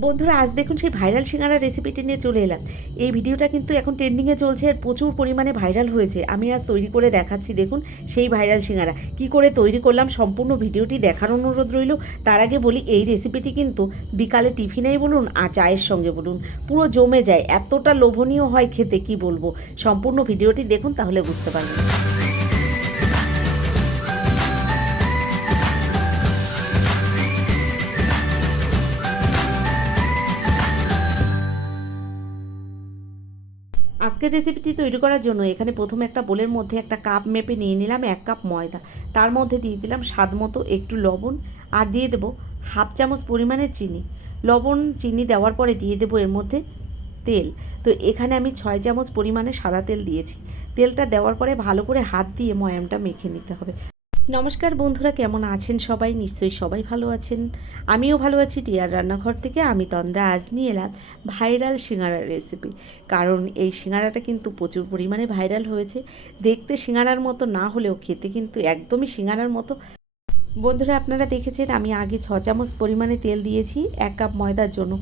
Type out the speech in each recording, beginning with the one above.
বন্ধুরা আজ দেখুন সেই ভাইরাল সিঙ্গারা রেসিপিটি নিয়ে চলে এলাম। এই ভিডিওটা কিন্তু এখন ট্রেন্ডিংয়ে চলছে আর প্রচুর পরিমাণে ভাইরাল হয়েছে। আমি আজ তৈরি করে দেখাচ্ছি, দেখুন সেই ভাইরাল সিঙ্গারা কী করে তৈরি করলাম। সম্পূর্ণ ভিডিওটি দেখার অনুরোধ রইল। তার আগে বলি, এই রেসিপিটি কিন্তু বিকালে টিফিনেই বলুন আর চায়ের সঙ্গে বলুন পুরো জমে যায়, এতটা লোভনীয় হয় খেতে কি বলবো। সম্পূর্ণ ভিডিওটি দেখুন, তাহলে বুঝতে পারবেন। আজকের রেসিপিটি তৈরি করার জন্য এখানে প্রথমে একটা বোলের মধ্যে একটা কাপ মেপে নিয়ে নিলাম 1 কাপ ময়দা। তার মধ্যে দিয়ে দিলাম স্বাদ মতো একটু লবণ, আর দিয়ে দেবো হাফ চামচ পরিমাণে চিনি। লবণ চিনি দেওয়ার পরে দিয়ে দেবো এর মধ্যে তেল। তো এখানে আমি 6 চামচ পরিমাণে সাদা তেল দিয়েছি। তেলটা দেওয়ার পরে ভালো করে হাত দিয়ে ময়ামটা মেখে নিতে হবে। নমস্কার বন্ধুরা, কেমন আছেন সবাই? নিশ্চয়ই সবাই ভালো আছেন। আমিও ভালো আছি। টিয়ার রান্নাঘর থেকে আমি তন্দ্রা আজ নিয়ে এলাম ভাইরাল সিঙ্গারার রেসিপি। কারণ এই সিঙ্গারাটা কিন্তু প্রচুর পরিমাণে ভাইরাল হয়েছে। দেখতে সিঙ্গারার মতো না হলেও খেতে কিন্তু একদমই সিঙ্গারার মতো। বন্ধুরা আপনারা দেখেছেন আমি আগে 6 চামচ পরিমাণে তেল দিয়েছি 1 কাপ ময়দার জন্য।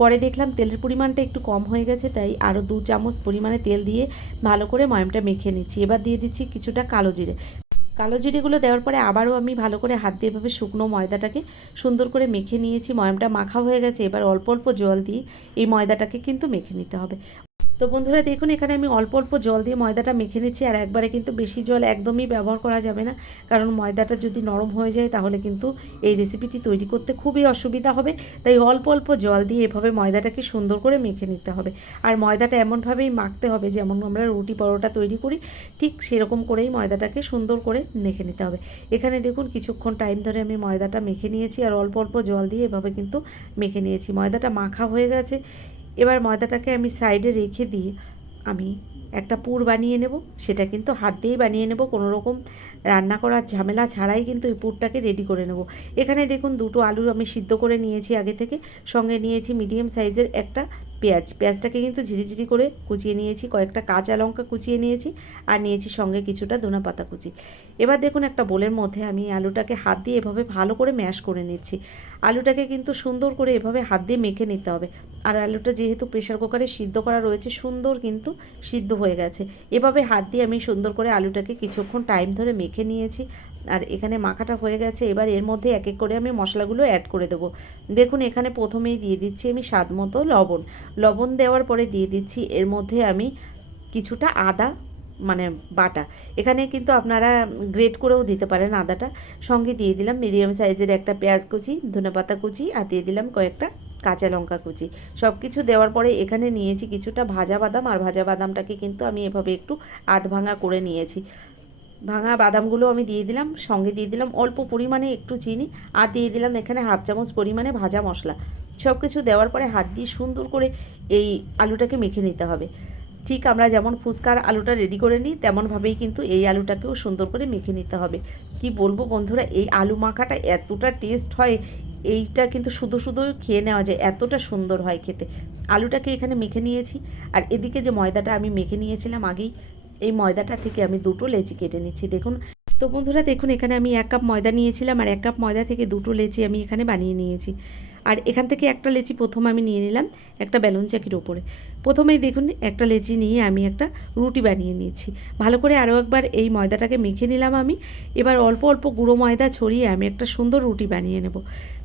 পরে দেখলাম তেলের পরিমাণটা একটু কম হয়ে গেছে, তাই আরও 2 চামচ পরিমাণে তেল দিয়ে ভালো করে ময়ামটা মেখে নিচ্ছি। এবার দিয়ে দিচ্ছি কিছুটা কালো জিরে। কালো জিরেগুলো দেওয়ার পরে আবারও আমি ভালো করে হাত দিয়ে এভাবে শুকনো ময়দাটাকে সুন্দর করে মেখে নিয়েছি। ময়ামটা মাখা হয়ে গেছে। এবার অল্প অল্প জল দিয়ে এই ময়দাটাকে কিন্তু মেখে নিতে হবে। তো বন্ধুরা দেখুন, এখানে আমি অল্প অল্প জল দিয়ে ময়দাটা মেখে নিচ্ছি। আর একবারে কিন্তু বেশি জল একদমই ব্যবহার করা যাবে না, কারণ ময়দাটা যদি নরম হয়ে যায় তাহলে কিন্তু এই রেসিপিটি তৈরি করতে খুবই অসুবিধা হবে। তাই অল্প অল্প জল দিয়ে এভাবে ময়দাটাকে সুন্দর করে মেখে নিতে হবে। আর ময়দাটা এমনভাবেই মাখতে হবে যেমন আমরা রুটি পরোটা তৈরি করি, ঠিক সেরকম করেই ময়দাটাকে সুন্দর করে মেখে নিতে হবে। এখানে দেখুন কিছুক্ষণ টাইম ধরে আমি ময়দাটা মেখে নিয়েছি আর অল্প অল্প জল দিয়ে এভাবে কিন্তু মেখে নিয়েছি। ময়দাটা মাখা হয়ে গেছে। এবার ময়দাটাকে আমি সাইডে রেখে দিয়ে আমি একটা পুর বানিয়ে নেব। সেটা কিন্তু হাত দিয়েই বানিয়ে নেব, কোনো রকম রান্না করার ঝামেলা ছাড়াই কিন্তু এই পুরটাকে রেডি করে নেব। এখানে দেখুন 2টো আলু আমি সিদ্ধ করে নিয়েছি আগে থেকে। সঙ্গে নিয়েছি মিডিয়াম সাইজের একটা পেঁয়াজ। পেঁয়াজটাকে কিন্তু ঝিরিঝিরি করে কুচিয়ে নিয়েছি। কয়েকটা কাঁচা লঙ্কা কুচিয়ে নিয়েছি আর নিয়েছি সঙ্গে কিছুটা ধনেপাতা কুচি। এবার দেখুন একটা বোলের মধ্যে আমি আলুটাকে হাত দিয়ে এভাবে ভালো করে ম্যাশ করে নিচ্ছি। আলুটাকে কিন্তু সুন্দর করে এভাবে হাত দিয়ে মেখে নিতে হবে। আর আলুটা যেহেতু প্রেশার কুকারে সিদ্ধ করা রয়েছে, সুন্দর কিন্তু সিদ্ধ হয়ে গেছে। এভাবে হাত দিয়ে আমি সুন্দর করে আলুটাকে কিছুক্ষণ টাইম ধরে মেখে নিয়েছি। আর এখানে মাখাটা হয়ে গেছে। এবার এর মধ্যে এক এক করে আমি মশলাগুলো অ্যাড করে দেবো। দেখুন এখানে প্রথমেই দিয়ে দিচ্ছি আমি স্বাদ মতো লবণ। লবণ দেওয়ার পরে দিয়ে দিচ্ছি এর মধ্যে আমি কিছুটা আদা, মানে বাটা। এখানে কিন্তু আপনারা গ্রেট করেও দিতে পারেন আদাটা। সঙ্গে দিয়ে দিলাম মিডিয়াম সাইজের একটা পেঁয়াজ কুচি, ধনেপাতা কুচি, আর দিয়ে দিলাম কয়েকটা কাঁচা লঙ্কা কুচি। সব কিছু দেওয়ার পরে এখানে নিয়েছি কিছুটা ভাজা বাদাম। আর ভাজা বাদামটাকে কিন্তু আমি এভাবে একটু আধ ভাঙা করে নিয়েছি। ভাঙা বাদামগুলো আমি দিয়ে দিলাম। সঙ্গে দিয়ে দিলাম অল্প পরিমাণে একটু চিনি। আর দিয়ে দিলাম এখানে হাফ চামচ পরিমাণে ভাজা মশলা। সব কিছু দেওয়ার পরে হাত দিয়ে সুন্দর করে এই আলুটাকে মেখে নিতে হবে। ঠিক আমরা যেমন ফুচকার আলুটা রেডি করে নিই তেমনভাবেই কিন্তু এই আলুটাকেও সুন্দর করে মেখে নিতে হবে। কি বলবো বন্ধুরা, এই আলু মাখাটা এতটা টেস্ট হয়, এইটা কিন্তু শুধু শুধু খেয়ে নেওয়া যায়, এতটা সুন্দর হয় খেতে। আলুটাকে এখানে মেখে নিয়েছি। আর এদিকে যে ময়দাটা আমি মেখে নিয়েছিলাম আগেই, এই ময়দাটা থেকে আমি 2টো লেচি কেটে নিচ্ছি। দেখুন তো বন্ধুরা দেখুন, এখানে আমি 1 কাপ ময়দা নিয়েছিলাম আর 1 কাপ ময়দা থেকে 2টো লেচি আমি এখানে বানিয়ে নিয়েছি। আর এখান থেকে একটা লেচি প্রথম আমি নিয়ে নিলাম একটা বেলুন চাকির ওপরে। প্রথমেই দেখুন একটা লেচি নিয়ে আমি একটা রুটি বানিয়ে নিয়েছি। ভালো করে আরও একবার এই ময়দাটাকে মেখে নিলাম আমি। এবার অল্প অল্প গুঁড়ো ময়দা ছড়িয়ে আমি একটা সুন্দর রুটি বানিয়ে নেব।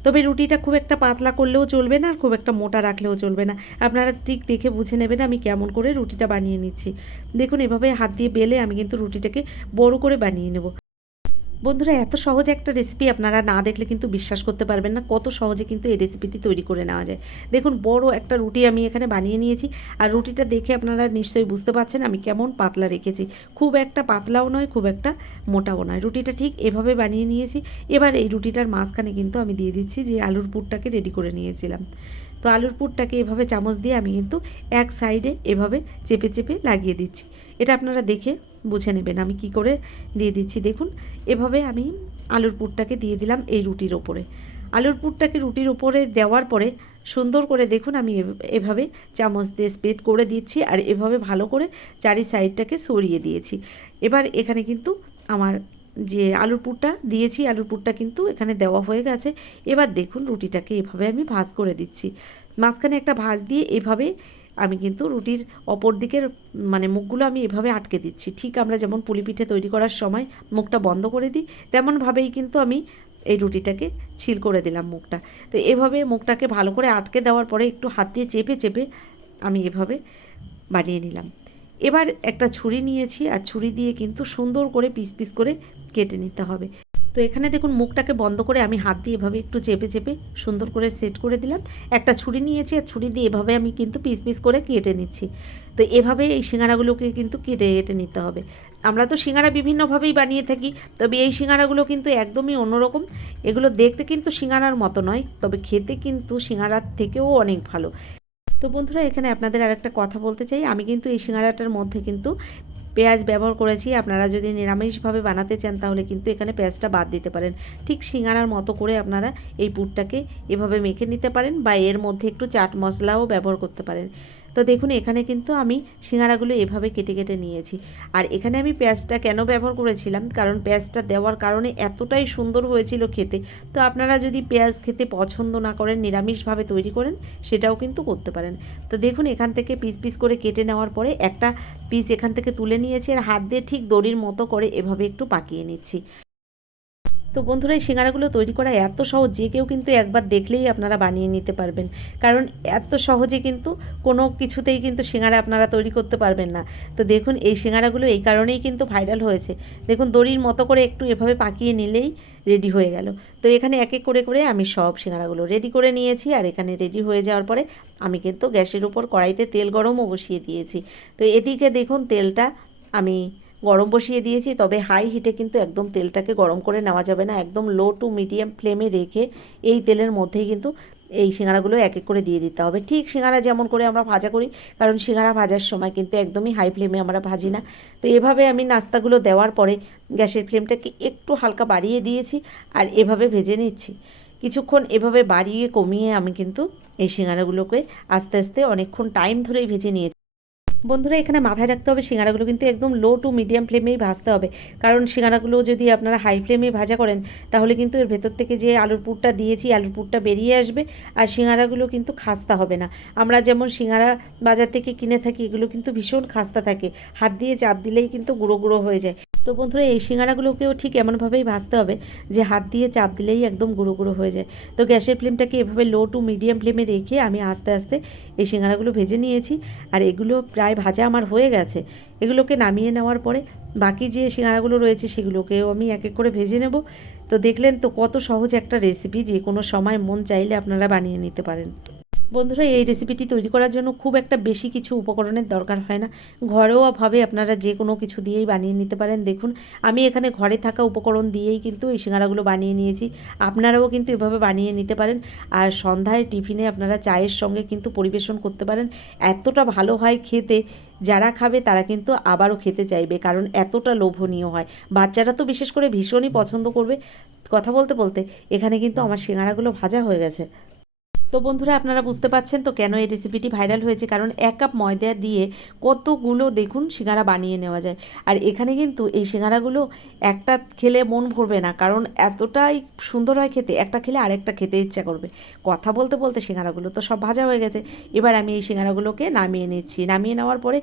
তবে রুটিটা খুব একটা পাতলা করলেও চলবে না আর খুব একটা মোটা রাখলেও চলবে না। আপনারা ঠিক দেখে বুঝে নেবেন আমি কেমন করে রুটিটা বানিয়ে নিচ্ছি। দেখুন এভাবে হাত দিয়ে বেলে আমি কিন্তু রুটিটাকে বড় করে বানিয়ে নেব। বন্ধুরা এত সহজ একটা রেসিপি আপনারা না দেখলে কিন্তু বিশ্বাস করতে পারবেন না কত সহজে কিন্তু এই রেসিপিটি তৈরি করে নেওয়া যায়। দেখুন বড় একটা রুটি আমি এখানে বানিয়ে নিয়েছি। আর রুটিটা দেখে আপনারা নিশ্চয়ই বুঝতে পারছেন আমি কেমন পাতলা রেখেছি। খুব একটা পাতলাও নয়, খুব একটা মোটাও নয়। রুটিটা ঠিক এভাবে বানিয়ে নিয়েছি। এবার এই রুটিটার মাঝখানে কিন্তু আমি দিয়ে দিচ্ছি যে আলুর পুরটাকে রেডি করে নিয়েছিলাম। তো আলুর পুরটাকে এভাবে চামচ দিয়ে আমি কিন্তু এক সাইডে এভাবে চেপে চেপে লাগিয়ে দিচ্ছি। এটা আপনারা দেখে বুঝে নেবেন আমি কি করে দিয়ে দিচ্ছি। দেখুন এভাবে আমি আলুর পুরটাকে দিয়ে দিলাম এই রুটির ওপরে। আলুর পুরটাকে রুটির ওপরে দেওয়ার পরে সুন্দর করে দেখুন আমি এভাবে চামচ দিয়ে স্প্রেড করে দিচ্ছি আর এভাবে ভালো করে চারি সাইডটাকে সরিয়ে দিয়েছি। এবার এখানে কিন্তু আমার যে আলুর পুরটা দিয়েছি, আলুর পুরটা কিন্তু এখানে দেওয়া হয়ে গেছে। এবার দেখুন রুটিটাকে এভাবে আমি ভাঁজ করে দিচ্ছি। মাঝখানে একটা ভাঁজ দিয়ে এভাবে আমি কিন্তু রুটির অপর দিকের মানে মুখগুলো আমি এভাবে আটকে দিচ্ছি। ঠিক আমরা যেমন পুলি পিঠে তৈরি করার সময় মুখটা বন্ধ করে দিই, তেমনভাবেই কিন্তু আমি এই রুটিটাকে ছিল করে দিলাম মুখটা। তো এভাবে মুখটাকে ভালো করে আটকে দেওয়ার পরে একটু হাত দিয়ে চেপে চেপে আমি এভাবে বানিয়ে নিলাম। এবার একটা ছুরি নিয়েছি, আর ছুরি দিয়ে কিন্তু সুন্দর করে পিস পিস করে কেটে নিতে হবে। তো এখানে দেখুন মুখটাকে বন্ধ করে আমি হাত দিয়ে এভাবে একটু চেপে চেপে সুন্দর করে সেট করে দিলাম। একটা ছুরি নিয়েছি, আর ছুরি দিয়ে এভাবে আমি কিন্তু পিস পিস করে কেটে নিচ্ছি। তো এভাবে এই সিঙ্গারাগুলোকে কিন্তু কেটে কেটে নিতে হবে। আমরা তো সিঙ্গারা বিভিন্নভাবেই বানিয়ে থাকি, তবে এই সিঙ্গারাগুলো কিন্তু একদমই অন্যরকম। এগুলো দেখতে কিন্তু সিঙ্গারার মতো নয়, তবে খেতে কিন্তু সিঙ্গারার থেকেও অনেক ভালো। তো বন্ধুরা, এখানে আপনাদের আরেকটা কথা বলতে চাই, আমি কিন্তু এই সিঙ্গারাটার মধ্যে কিন্তু পেঁয়াজ ব্যবহার করেছি। আপনারা যদি নিরামিষভাবে বানাতে চান তাহলে কিন্তু এখানে পেঁয়াজটা বাদ দিতে পারেন। ঠিক সিঙ্গারার মতো করে আপনারা এই পুরটাকে এভাবে মেখে নিতে পারেন, বা এর মধ্যে একটু চাট মশলাও ব্যবহার করতে পারেন। তো দেখুন এখানে কিন্তু আমি সিঙ্গারাগুলো এভাবে কেটে কেটে নিয়েছি। আর এখানে আমি পেঁয়াজটা কেন ব্যবহার করেছিলাম, কারণ পেঁয়াজটা দেওয়ার কারণে এতটাই সুন্দর হয়েছিল খেতে। তো আপনারা যদি পেঁয়াজ খেতে পছন্দ না করেন, নিরামিষভাবে তৈরি করেন, সেটাও কিন্তু করতে পারেন। তো দেখুন এখান থেকে পিস পিস করে কেটে নেওয়ার পরে একটা পিস এখান থেকে তুলে নিয়েছি, আর হাত দিয়ে ঠিক দড়ির মতো করে এভাবে একটু পাকিয়ে নিচ্ছি। তো বন্ধুরা, এই সিঙ্গারাগুলো তৈরি করা এত সহজ, যে কেউ কিন্তু একবার দেখলেই আপনারা বানিয়ে নিতে পারবেন। কারণ এত সহজে কিন্তু কোনো কিছুতেই কিন্তু সিঙ্গারা আপনারা তৈরি করতে পারবেন না। তো দেখুন এই সিঙ্গারাগুলো এই কারণেই কিন্তু ভাইরাল হয়েছে। দেখুন দড়ির মতো করে একটু এভাবে পাকিয়ে নিলেই রেডি হয়ে গেল। তো এখানে এক এক করে করে আমি সব সিঙ্গারাগুলো রেডি করে নিয়েছি। আর এখানে রেডি হয়ে যাওয়ার পরে আমি কিন্তু গ্যাসের উপর কড়াইতে তেল গরমও বসিয়ে দিয়েছি। তো এদিকে দেখুন তেলটা আমি গরম বসিয়ে দিয়েছি, তবে হাই হিটে কিন্তু একদম তেলটাকে গরম করে নেওয়া যাবে না। একদম লো টু মিডিয়াম ফ্লেমে রেখে এই তেলের মধ্যেই কিন্তু এই সিঙ্গারাগুলো এক এক করে দিয়ে দিতে হবে। ঠিক সিঙ্গারা যেমন করে আমরা ভাজা করি, কারণ সিঙ্গারা ভাজার সময় কিন্তু একদমই হাই ফ্লেমে আমরা ভাজি না। তো এভাবে আমি নাস্তাগুলো দেওয়ার পরে গ্যাসের ফ্লেমটাকে একটু হালকা বাড়িয়ে দিয়েছি, আর এভাবে ভেজে নিচ্ছি। কিছুক্ষণ এভাবে বাড়িয়ে কমিয়ে আমি কিন্তু এই সিঙ্গারাগুলোকে আস্তে আস্তে অনেকক্ষণ টাইম ধরেই ভেজে নিয়েছি। বন্ধুরা, এখানে মাথায় রাখতে হবে সিঙ্গারাগুলো কিন্তু একদম লো টু মিডিয়াম ফ্লেমেই ভাজতে হবে। কারণ সিঙ্গারাগুলো যদি আপনারা হাই ফ্লেমে ভাজা করেন, তাহলে কিন্তু এর ভেতর থেকে যে আলুর পুরটা দিয়েছি, আলুর পুরটা বেরিয়ে আসবে, আর সিঙ্গারাগুলো কিন্তু খাস্তা হবে না। আমরা যেমন সিঙ্গারা বাজার থেকে কিনে থাকি, এগুলো কিন্তু ভীষণ খাস্তা থাকে, হাত দিয়ে চাপ দিলেই কিন্তু গুঁড়ো গুঁড়ো হয়ে যায়। তো বন্ধুরা, এই সিঙ্গারাগুলোকেও ঠিক এমনভাবেই ভাজতে হবে যে হাত দিয়ে চাপ দিলেই একদম গুঁড়ো গুঁড়ো হয়ে যায়। তো গ্যাসের ফ্লেমটাকে এভাবে লো টু মিডিয়াম ফ্লেমে রেখে আমি আস্তে আস্তে এই সিঙ্গারাগুলো ভেজে নিয়েছি। আর এগুলো প্রায় ভাজা আমার হয়ে গেছে। এগুলোকে নামিয়ে নেওয়ার পরে বাকি যে সিঙ্গারাগুলো রয়েছে সেগুলোকেও আমি এক এক করে ভেজে নেব। তো দেখলেন তো কত সহজ একটা রেসিপি, যে কোনো সময় মন চাইলে আপনারা বানিয়ে নিতে পারেন। বন্ধুরা, এই রেসিপিটি তৈরি করার জন্য খুব একটা বেশি কিছু উপকরণের দরকার হয় না। ঘরোয়াভাবে আপনারা যে কোনো কিছু দিয়েই বানিয়ে নিতে পারেন। দেখুন আমি এখানে ঘরে থাকা উপকরণ দিয়েই কিন্তু এই সিঙ্গারাগুলো বানিয়ে নিয়েছি। আপনারাও কিন্তু এভাবে বানিয়ে নিতে পারেন। আর সন্ধ্যায় টিফিনে আপনারা চায়ের সঙ্গে কিন্তু পরিবেশন করতে পারেন। এতটা ভালো হয় খেতে, যারা খাবে তারা কিন্তু আবারও খেতে চাইবে, কারণ এতটা লোভনীয় হয়। বাচ্চারা তো বিশেষ করে ভীষণই পছন্দ করবে। কথা বলতে বলতে এখানে কিন্তু আমার সিঙ্গারাগুলো ভাজা হয়ে গেছে। তো বন্ধুরা, আপনারা বুঝতে পারছেন তো কেন এই রেসিপিটি ভাইরাল হয়েছে, কারণ 1 কাপ ময়দা দিয়ে কতগুলো দেখুন সিঙ্গারা বানিয়ে নেওয়া যায়। আর এখানে কিন্তু এই সিঙ্গারাগুলো একটা খেলে মন ভরবে না, কারণ এতটাই সুন্দর হয় খেতে, একটা খেলে আরেকটা খেতে ইচ্ছা করবে। কথা বলতে বলতে সিঙ্গারাগুলো তো সব ভাজা হয়ে গেছে। এবার আমি এই সিঙ্গারাগুলোকে নামিয়ে নিচ্ছি। নামিয়ে নেওয়ার পরে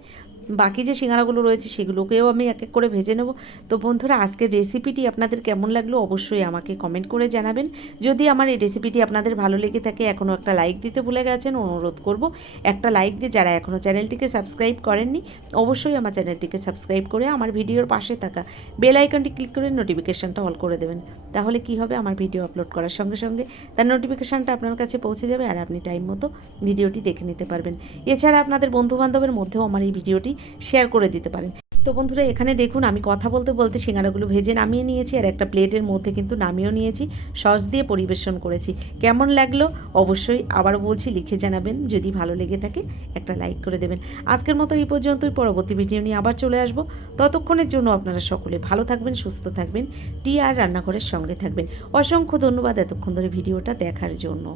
বাকি যে সিঙ্গারাগুলো রয়েছে সেগুলোকেও আমি এক এক করে ভেজে নেব। তো বন্ধুরা, আজকের রেসিপিটি আপনাদের কেমন লাগলো অবশ্যই আমাকে কমেন্ট করে জানাবেন। যদি আমার এই রেসিপিটি আপনাদের ভালো লেগে থাকে, এখনও একটা লাইক দিতে ভুলে গেছেন, অনুরোধ করব একটা লাইক দিয়ে যারা এখনও চ্যানেলটিকে সাবস্ক্রাইব করেননি, অবশ্যই আমার চ্যানেলটিকে সাবস্ক্রাইব করে আমার ভিডিওর পাশে থাকা বেল আইকনটি ক্লিক করে নোটিফিকেশানটা অল করে দেবেন। তাহলে কি হবে, আমার ভিডিও আপলোড করার সঙ্গে সঙ্গে তার নোটিফিকেশানটা আপনার কাছে পৌঁছে যাবে, আর আপনি টাইম মতো ভিডিওটি দেখে নিতে পারবেন। এছাড়া আপনাদের বন্ধুবান্ধবের মধ্যেও আমার এই ভিডিওটি শেয়ার করে দিতে পারেন। তো বন্ধুরা, এখানে দেখুন আমি কথা বলতে বলতে সিঙ্গারাগুলো ভেজে নামিয়ে নিয়েছি, আর একটা প্লেটের মধ্যে কিন্তু নামিয়েও নিয়েছি, সস দিয়ে পরিবেশন করেছি। কেমন লাগলো অবশ্যই আবারও বলছি লিখে জানাবেন। যদি ভালো লেগে থাকে একটা লাইক করে দেবেন। আজকের মতো এই পর্যন্তই। পরবর্তী ভিডিও নিয়ে আবার চলে আসব। ততক্ষণের জন্য আপনারা সকলে ভালো থাকবেন, সুস্থ থাকবেন, টি আর রান্নাঘরের সঙ্গে থাকবেন। অসংখ্য ধন্যবাদ এতক্ষণ ধরে ভিডিওটা দেখার জন্য।